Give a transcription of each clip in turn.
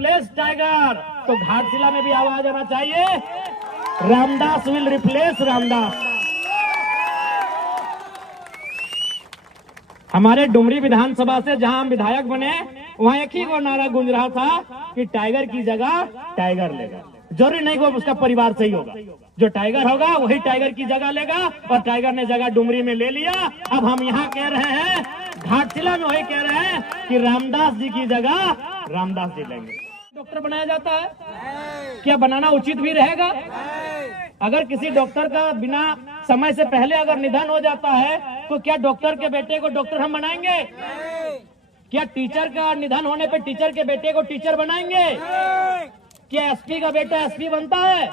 Replace tiger, तो घाटशिला में भी आवाज आना चाहिए, रामदास विल रिप्लेस रामदास। हमारे डुमरी विधानसभा से जहां हम विधायक बने, वहां एक ही वो नारा गूंज रहा था कि टाइगर की जगह टाइगर लेगा। जरूरी नहीं कि उसका परिवार सही होगा, जो टाइगर होगा वही टाइगर की जगह लेगा, और टाइगर ने जगह डुमरी में ले लिया। अब हम यहाँ कह रहे हैं, घाटशिला में वही कह रहे हैं कि रामदास जी की जगह रामदास जी लेंगे। डॉक्टर बनाया जाता है, क्या बनाना उचित भी रहेगा? अगर किसी डॉक्टर का बिना समय से पहले अगर निधन हो जाता है, तो क्या डॉक्टर के बेटे को डॉक्टर हम बनाएंगे? क्या टीचर का निधन होने पे टीचर के बेटे को टीचर बनाएंगे? क्या एसपी का बेटा एसपी बनता है?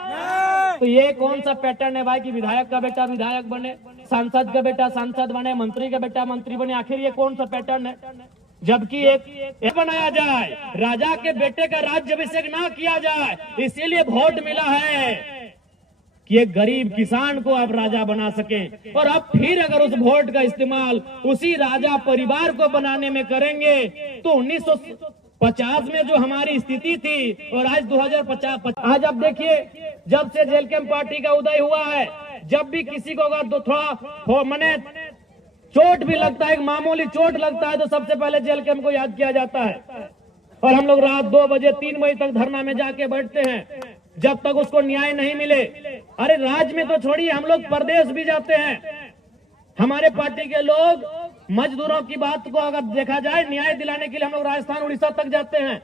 तो ये कौन सा पैटर्न है भाई कि विधायक का बेटा विधायक बने, सांसद का बेटा सांसद बने, मंत्री का बेटा मंत्री बने? आखिर ये कौन सा पैटर्न है? जबकि एक बनाया जाए, राजा के बेटे का राज्याभिषेक ना किया जाए, इसीलिए वोट मिला है कि एक गरीब किसान को आप राजा बना सके। और अब फिर अगर उस वोट का इस्तेमाल उसी राजा परिवार को बनाने में करेंगे, तो 1950 में जो हमारी स्थिति थी और आज 2050, आज अब देखिए, जब से जेल कैंप पार्टी का उदय हुआ है, जब भी किसी को अगर थोड़ा मने चोट भी लगता है, एक मामूली चोट लगता है, तो सबसे पहले जेल कैंप को याद किया जाता है। और हम लोग रात 2 बजे 3 बजे तक धरना में जाके बैठते हैं, जब तक उसको न्याय नहीं मिले। अरे राज्य में तो छोड़िए, हम लोग प्रदेश भी जाते हैं। हमारे पार्टी के लोग मजदूरों की बात को अगर देखा जाए, न्याय दिलाने के लिए हम लोग राजस्थान उड़ीसा तक जाते हैं।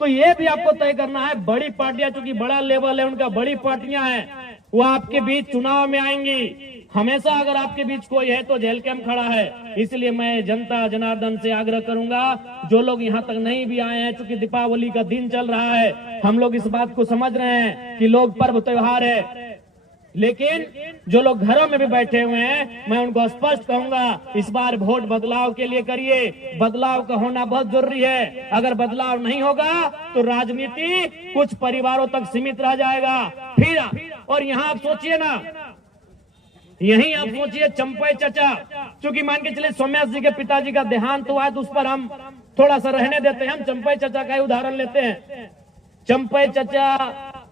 तो ये भी आपको तय करना है, बड़ी पार्टियां, चूंकि बड़ा लेवल है उनका, बड़ी पार्टियां हैं, वो आपके बीच चुनाव में आएंगी। हमेशा अगर आपके बीच कोई है तो जेल कैंप खड़ा है। इसलिए मैं जनता जनार्दन से आग्रह करूंगा, जो लोग यहाँ तक नहीं भी आए हैं, चूंकि दीपावली का दिन चल रहा है, हम लोग इस बात को समझ रहे हैं कि लोग पर्व त्योहार है, लेकिन जो लोग घरों में भी बैठे हुए हैं, मैं उनको स्पष्ट कहूंगा, इस बार वोट बदलाव के लिए करिए। बदलाव का होना बहुत जरूरी है। अगर बदलाव नहीं होगा तो राजनीति कुछ परिवारों तक सीमित रह जाएगा। फिर और यहाँ आप सोचिए ना, यही आप सोचिए चंपई चचा, चूंकि मान के चले सोम्यास जी के पिताजी का देहांत हुआ है, तो उस पर हम थोड़ा सा रहने देते हैं। हम चंपई चचा का ही उदाहरण लेते हैं। चंपई चचा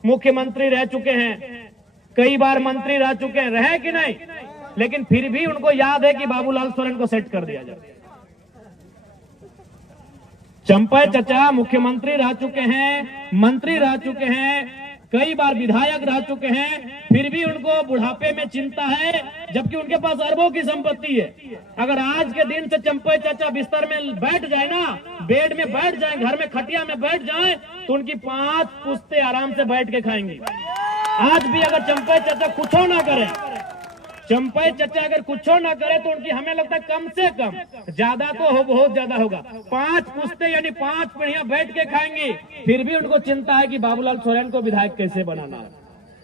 मुख्यमंत्री रह चुके हैं, कई बार मंत्री रह चुके हैं, रहे कि नहीं, लेकिन फिर भी उनको याद है कि बाबूलाल सोरेन को सेट कर दिया जाए। चंपई चचा मुख्यमंत्री रह चुके हैं, मंत्री रह चुके हैं, कई बार विधायक रह चुके हैं, फिर भी उनको बुढ़ापे में चिंता है, जबकि उनके पास अरबों की संपत्ति है। अगर आज के दिन से चंपई चाचा बिस्तर में बैठ जाए ना, बेड में बैठ जाए, घर में खटिया में बैठ जाए, तो उनकी 5 पुश्ते आराम से बैठ के खाएंगी। आज भी अगर चंपई चाचा कुछ ना करे, चंपई चचा अगर कुछ ना करे, तो उनकी हमें लगता है कम से कम, ज्यादा तो हो बहुत ज्यादा होगा, 5 पुश्ते यानी 5 पीढ़ियां बैठ के खाएंगी। फिर भी उनको चिंता है कि बाबूलाल सोरेन को विधायक कैसे बनाना है।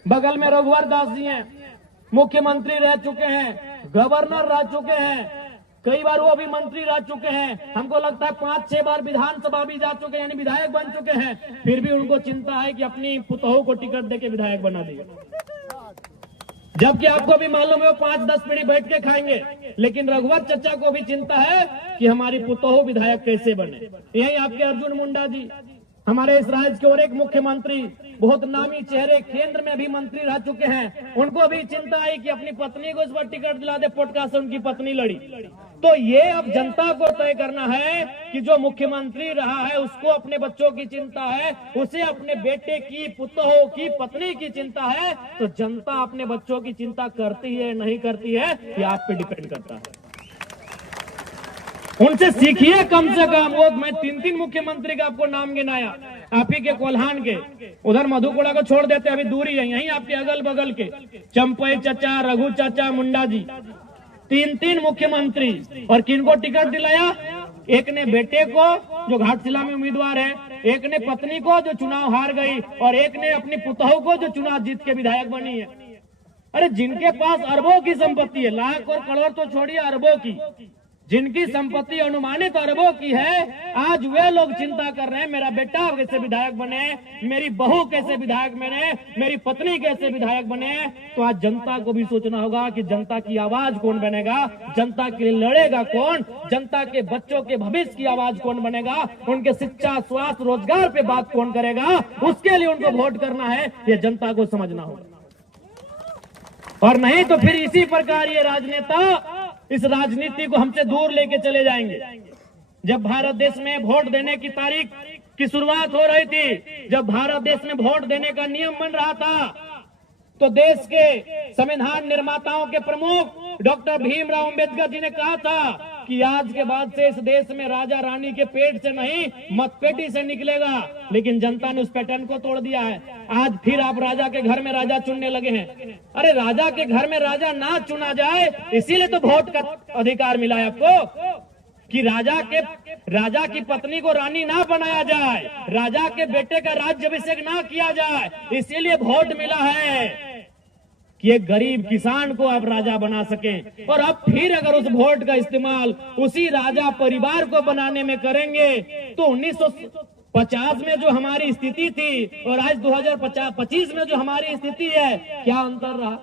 बगल में रघुवर दास जी हैं, मुख्यमंत्री रह चुके हैं, गवर्नर रह चुके हैं, कई बार वो भी मंत्री रह चुके हैं, हमको लगता है 5-6 बार विधानसभा भी जा चुके हैं, यानी विधायक बन चुके हैं। फिर भी उनको चिंता है कि अपनी पुतोहू को टिकट देके विधायक बना दिए, जबकि आपको भी मालूम है वो 5-10 पीढ़ी बैठ के खाएंगे। लेकिन रघुवर चचा को भी चिंता है कि हमारी पुतोहू विधायक कैसे बने। यही आपके अर्जुन मुंडा जी, हमारे इस राज्य के और एक मुख्यमंत्री, बहुत नामी चेहरे, केंद्र में भी मंत्री रह चुके हैं, उनको भी चिंता आई कि अपनी पत्नी को इस बार टिकट दिला दे, पोटका से उनकी पत्नी लड़ी। तो ये अब जनता को तय करना है कि जो मुख्यमंत्री रहा है उसको अपने बच्चों की चिंता है, उसे अपने बेटे की, पुतोहू की, पत्नी की चिंता है। तो जनता अपने बच्चों की चिंता करती है नहीं करती है, ये आप पे डिपेंड करता है। उनसे सीखिए कम से कम। वो मैं 3 मुख्यमंत्री का आपको नाम गिनाया, आप ही के कोल्हान के, उधर मधुपुरा को छोड़ देते, अभी दूरी है, यहीं आपके अगल बगल के चंपई चचा, रघु चाचा, मुंडा जी, 3 मुख्यमंत्री। और किनको टिकट दिलाया? एक ने बेटे को जो घाटशिला में उम्मीदवार है, एक ने पत्नी को जो चुनाव हार गई, और एक ने अपनी पुतोहू को जो चुनाव जीत के विधायक बनी है। अरे जिनके पास अरबों की संपत्ति है, लाख और करोड़ तो छोड़िए, अरबों की, जिनकी संपत्ति अनुमानित अरबों की है, आज वे लोग चिंता कर रहे हैं मेरा बेटा कैसे विधायक बने, मेरी बहू कैसे विधायक बने, मेरी पत्नी कैसे विधायक बने। तो आज जनता को भी सोचना होगा कि जनता की आवाज कौन बनेगा, जनता के लिए लड़ेगा कौन, जनता के बच्चों के भविष्य की आवाज कौन बनेगा, उनके शिक्षा, स्वास्थ्य, रोजगार पे बात कौन करेगा, उसके लिए उनको वोट करना है, ये जनता को समझना होगा। और नहीं तो फिर इसी प्रकार ये राजनेता इस राजनीति को हमसे दूर लेके चले जाएंगे। जब भारत देश में वोट देने की तारीख की शुरुआत हो रही थी, जब भारत देश में वोट देने का नियम बन रहा था, तो देश के संविधान निर्माताओं के प्रमुख डॉक्टर भीमराव अंबेडकर जी ने कहा था कि आज के बाद से इस देश में राजा रानी के पेट से नहीं, मतपेटी से निकलेगा। लेकिन जनता ने उस पैटर्न को तोड़ दिया है। आज फिर आप राजा के घर में राजा चुनने लगे हैं। अरे राजा के घर में राजा ना चुना जाए, इसीलिए तो वोट का अधिकार मिला है आपको, कि राजा की पत्नी को रानी ना बनाया जाए, राजा के बेटे का राज्याभिषेक ना किया जाए, इसीलिए वोट मिला है कि एक गरीब किसान को आप राजा बना सकें। और अब फिर अगर उस वोट का इस्तेमाल उसी राजा परिवार को बनाने में करेंगे, तो 1950 में जो हमारी स्थिति थी और आज 2025 में जो हमारी स्थिति है, क्या अंतर रहा।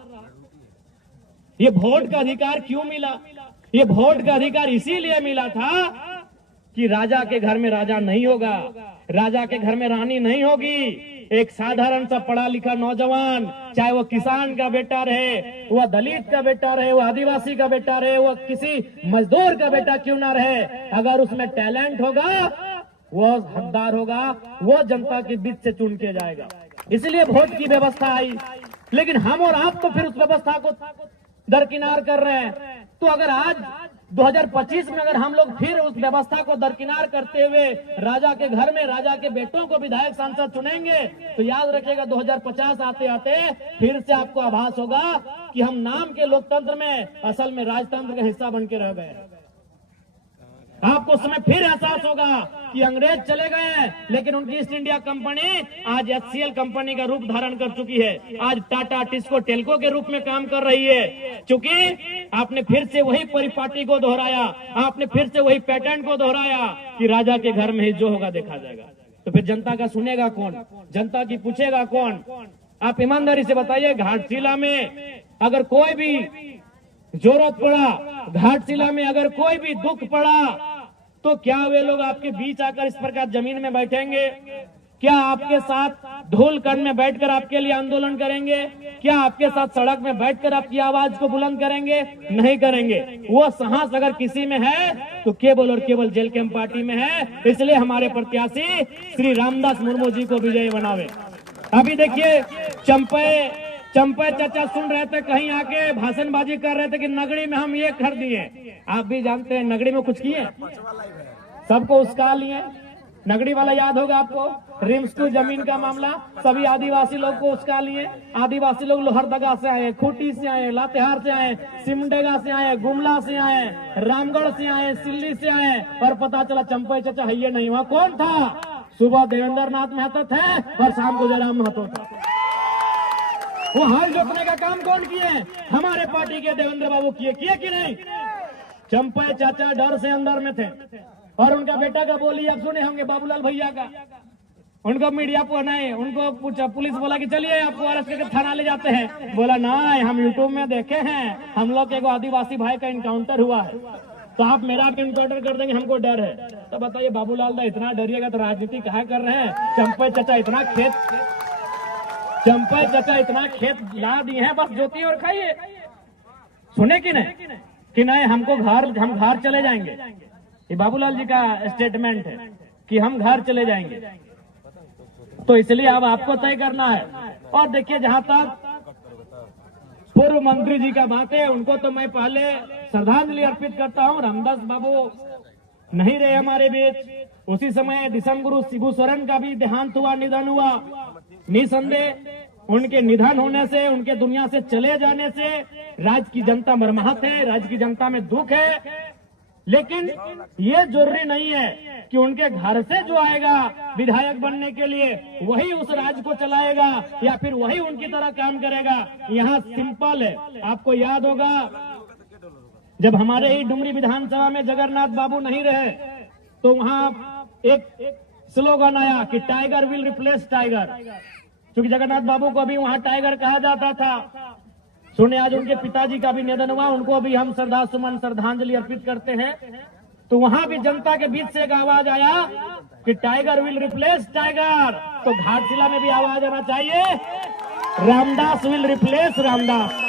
ये वोट का अधिकार क्यों मिला? ये वोट का अधिकार इसीलिए मिला था कि राजा के घर में राजा नहीं होगा, राजा के घर में रानी नहीं होगी। एक साधारण सा पढ़ा लिखा नौजवान, चाहे वो किसान का बेटा रहे, वह दलित का बेटा रहे, वह आदिवासी का बेटा रहे, वह किसी मजदूर का बेटा क्यों ना रहे, अगर उसमें टैलेंट होगा, वह हकदार होगा, वह जनता के बीच से चुन के जाएगा। इसलिए वोट की व्यवस्था आई। लेकिन हम और आप तो फिर उस व्यवस्था को दरकिनार कर रहे हैं। तो अगर आज 2025 में अगर हम लोग फिर उस व्यवस्था को दरकिनार करते हुए राजा के घर में राजा के बेटों को विधायक सांसद चुनेंगे, तो याद रखिएगा 2050 आते आते फिर से आपको आभास होगा कि हम नाम के लोकतंत्र में असल में राजतंत्र का हिस्सा बन के रह गए। आपको उस समय फिर एहसास होगा कि अंग्रेज चले गए, लेकिन उनकी ईस्ट इंडिया कंपनी आज HCL कंपनी का रूप धारण कर चुकी है। आज टाटा, टिस्को, टेल्को के रूप में काम कर रही है। क्योंकि आपने फिर से वही परिपाटी को दोहराया, आपने फिर से वही पैटर्न को दोहराया कि राजा के घर में ही जो होगा देखा जाएगा। तो फिर जनता का सुनेगा कौन, जनता की पूछेगा कौन? आप ईमानदारी से बताइए, घाटशिला में अगर कोई भी जरूरत पड़ा, घाटशिला में अगर कोई भी दुख पड़ा, तो क्या वे लोग आपके बीच आकर इस प्रकार जमीन में बैठेंगे? क्या आपके साथ धूल कण में बैठकर आपके लिए आंदोलन करेंगे? क्या आपके साथ सड़क में बैठकर आपकी आवाज को बुलंद करेंगे? नहीं करेंगे। वो साहस अगर किसी में है तो केवल और केवल जेल कैंप पार्टी में है। इसलिए हमारे प्रत्याशी श्री रामदास मुर्मू जी को विजयी बनावे। अभी देखिए, चंपे चाचा सुन रहे थे, कहीं आके भाषणबाजी कर रहे थे कि नगरी में हम ये कर दिए। आप भी जानते हैं नगरी में कुछ किए, सबको उसका लिए। नगरी वाला याद होगा आपको, रिम्स की जमीन का मामला, सभी आदिवासी लोग को उसका लिए। आदिवासी लोग लोहरदगा से आए, खूंटी से आए, लातेहार से आए, सिमडेगा से आए, गुमला से आए, रामगढ़ से आए, सिल्ली से आए, और पता चला चंपे चाचा है ये नहीं हुआ। कौन था? सुबह देवेंद्र नाथ महतो थे और शाम को जयराम महतो था। वो हाल जोतने का काम कौन किए? हमारे पार्टी के देवेंद्र बाबू किए कि नहीं? चंपे चाचा डर से अंदर में थे। और उनका बेटा का बोली आप सुने होंगे, बाबूलाल भैया का। उनको मीडिया को नहीं, उनको पूछा, पुलिस बोला कि चलिए आपको अरेस्ट करके थाना ले जाते हैं। बोला नहीं, हम यूट्यूब में देखे हैं, हम लोग एक आदिवासी भाई का इनकाउंटर हुआ है, तो आप मेरा भी इनकाउंटर कर देंगे, हमको डर है। तो बताइए बाबूलाल दा, इतना डरिएगा तो राजनीति कहाँ कर रहे हैं? चंपे चाचा इतना खेत ला दिए हैं, बस जोतिए और खाइए। सुने कि नहीं हम घर चले जाएंगे। ये बाबूलाल जी का स्टेटमेंट है कि हम घर चले जाएंगे। तो इसलिए अब आपको तय करना है। और देखिए, जहां तक पूर्व मंत्री जी का बात है, उनको तो मैं पहले श्रद्धांजलि अर्पित करता हूं। रामदास बाबू नहीं रहे हमारे बीच। उसी समय दिसम गुरु शिबू सोरेन का भी देहांत हुआ, निधन हुआ। निसंदेह उनके निधन होने से, उनके दुनिया से चले जाने से राज्य की जनता मर्माहत है, राज्य की जनता में दुख है। लेकिन ये जरूरी नहीं है कि उनके घर से जो आएगा विधायक बनने के लिए वही उस राज्य को चलाएगा या फिर वही उनकी तरह काम करेगा। यहाँ सिंपल है। आपको याद होगा जब हमारे ही डुमरी विधानसभा में जगन्नाथ बाबू नहीं रहे तो वहां एक स्लोगन आया कि टाइगर विल रिप्लेस टाइगर। क्योंकि जगन्नाथ बाबू को भी वहां टाइगर कहा जाता था। सुने आज उनके पिताजी का भी निधन हुआ, उनको भी हम श्रद्धासुमन श्रद्धांजलि अर्पित करते हैं। तो वहां भी जनता के बीच से एक आवाज आया कि टाइगर विल रिप्लेस टाइगर। तो घाटशिला में भी आवाज आना चाहिए, रामदास विल रिप्लेस रामदास।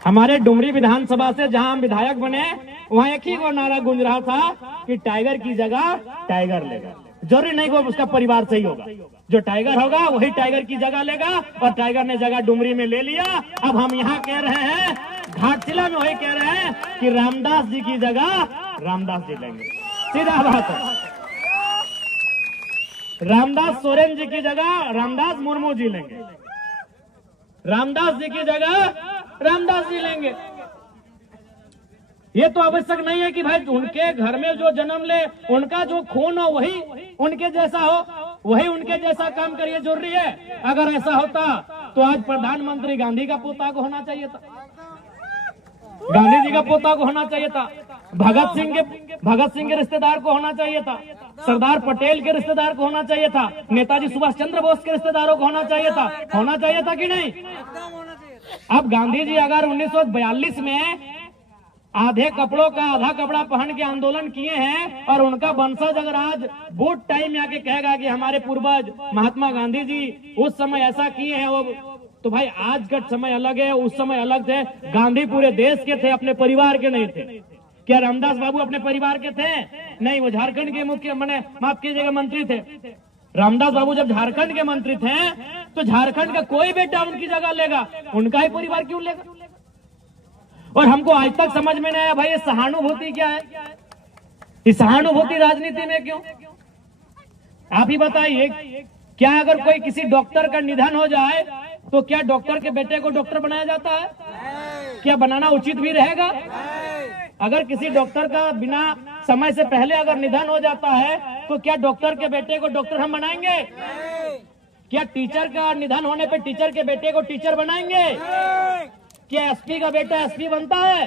हमारे डुमरी विधानसभा से जहां हम विधायक बने वहां एक ही को नारा गूंज रहा था कि टाइगर की जगह टाइगर लेगा। जरूरी नहीं कि उसका परिवार सही होगा, जो टाइगर होगा वही टाइगर की जगह लेगा, और टाइगर ने जगह डुमरी में ले लिया। अब हम यहाँ कह रहे हैं, घाटशिला में वही कह रहे हैं कि रामदास जी की जगह रामदास जी लेंगे। सीधा बात है, रामदास सोरेन जी की जगह रामदास मुर्मू जी लेंगे, रामदास जी की जगह रामदास जी लेंगे। ये तो आवश्यक नहीं है कि भाई उनके घर में जो जन्म ले उनका जो खून हो वही उनके जैसा हो, वही उनके जैसा काम करिए, जरूरी है। अगर ऐसा होता तो आज प्रधानमंत्री गांधी का पोता को होना चाहिए था, गांधी जी का पोता को होना चाहिए था, भगत सिंह के रिश्तेदार को होना चाहिए था, सरदार पटेल के रिश्तेदार को होना चाहिए था, नेताजी सुभाष चंद्र बोस के रिश्तेदारों को होना चाहिए था कि नहीं? अब गांधी जी अगर 1942 में आधे कपड़ों का आधा कपड़ा पहन के आंदोलन किए हैं और उनका वंशज अगर आज वोट टाइम में आके कहेगा कि हमारे पूर्वज महात्मा गांधी जी उस समय ऐसा किए हैं, वो तो भाई आज का समय अलग है, उस समय अलग थे। गांधी पूरे देश के थे, अपने परिवार के नहीं थे। क्या रामदास बाबू अपने परिवार के थे? नहीं, वो झारखंड के मुख्य माफ कीजिएगा मंत्री थे। रामदास बाबू जब झारखंड के मंत्री थे तो झारखंड का कोई बेटा उनकी जगह लेगा, उनका ही परिवार क्यों लेगा? और हमको आज तक समझ में नहीं आया भाई ये सहानुभूति क्या है, इस सहानुभूति राजनीति में क्यों? आप ही बताइए, क्या अगर कोई किसी डॉक्टर का निधन हो जाए तो क्या डॉक्टर के बेटे को डॉक्टर बनाया जाता है? क्या बनाना उचित भी रहेगा? अगर किसी डॉक्टर का बिना समय से पहले अगर निधन हो जाता है तो क्या डॉक्टर के बेटे को डॉक्टर हम बनाएंगे? क्या टीचर का निधन होने पे टीचर के बेटे को टीचर बनाएंगे? क्या एसपी का बेटा एसपी बनता है?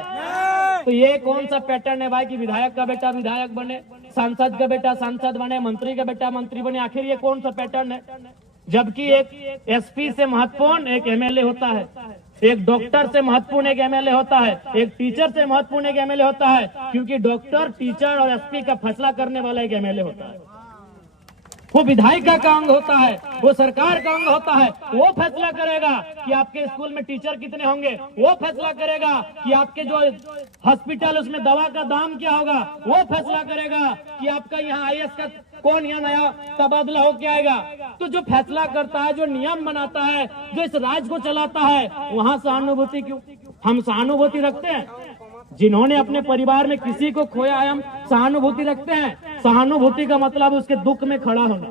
तो ये कौन सा पैटर्न है भाई कि विधायक का बेटा विधायक बने, सांसद का बेटा सांसद बने, मंत्री का बेटा मंत्री बने? आखिर ये कौन सा पैटर्न है? जबकि एक एसपी से महत्वपूर्ण एक एमएलए होता है, एक डॉक्टर से महत्वपूर्ण एक एमएलए होता है, एक टीचर से महत्वपूर्ण एक एमएलए होता है, क्योंकि डॉक्टर, टीचर और एसपी का फैसला करने वाला एक एमएलए होता है। वो विधायिका का अंग होता है, वो सरकार का अंग होता है। वो फैसला करेगा कि आपके स्कूल में टीचर कितने होंगे, वो फैसला करेगा कि आपके जो हॉस्पिटल उसमें दवा का दाम क्या होगा, वो फैसला करेगा कि आपका यहाँ आईएएस का कौन यहाँ नया तबादला हो के आएगा। तो जो फैसला करता है, जो नियम बनाता है, जो इस राज्य को चलाता है, वहां सहानुभूति क्यों? हम सहानुभूति रखते हैं? जिन्होंने अपने परिवार में किसी को खोया है हम सहानुभूति रखते हैं। सहानुभूति का मतलब उसके दुख में खड़ा होना,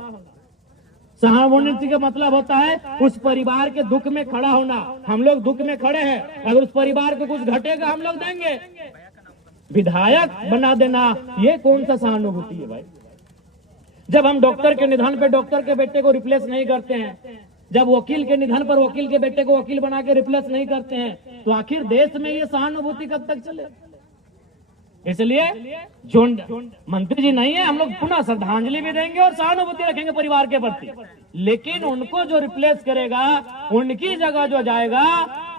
सहानुभूति का मतलब होता है उस परिवार के दुख में खड़ा होना। हम लोग दुख में खड़े हैं, अगर उस परिवार को कुछ घटेगा हम लोग देंगे। विधायक बना देना ये कौन सा सहानुभूति है भाई? जब हम डॉक्टर के निधन पे डॉक्टर के बेटे को रिप्लेस नहीं करते हैं, जब वकील के निधन पर वकील के बेटे को वकील बना के रिप्लेस नहीं करते हैं, तो आखिर देश में ये सहानुभूति कब तक चले? इसलिए जो मंत्री जी नहीं है, हम लोग पुनः श्रद्धांजलि भी देंगे और सहानुभूति रखेंगे परिवार के प्रति, लेकिन उनको जो रिप्लेस करेगा, उनकी जगह जो जाएगा,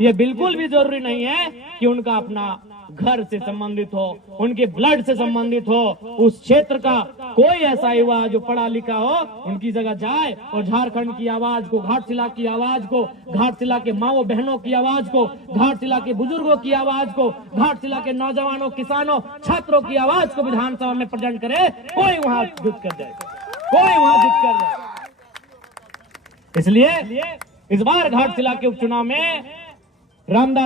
ये बिल्कुल भी जरूरी नहीं है कि उनका अपना घर से संबंधित हो, उनके ब्लड से संबंधित हो, उस क्षेत्र का कोई ऐसा युवा जो पढ़ा लिखा हो उनकी जगह जाए और झारखंड की आवाज को, घाटशिला की आवाज को, घाटशिला के माओ बहनों की आवाज को, घाटशिला के बुजुर्गों की आवाज को, घाटशिला के नौजवानों, किसानों, छात्रों की आवाज को विधानसभा में प्रेजेंट करे। कोई वहां जुट कर जाए, कोई वहां जुट कर जाए। इसलिए इस बार घाटशिला के उपचुनाव में रामदास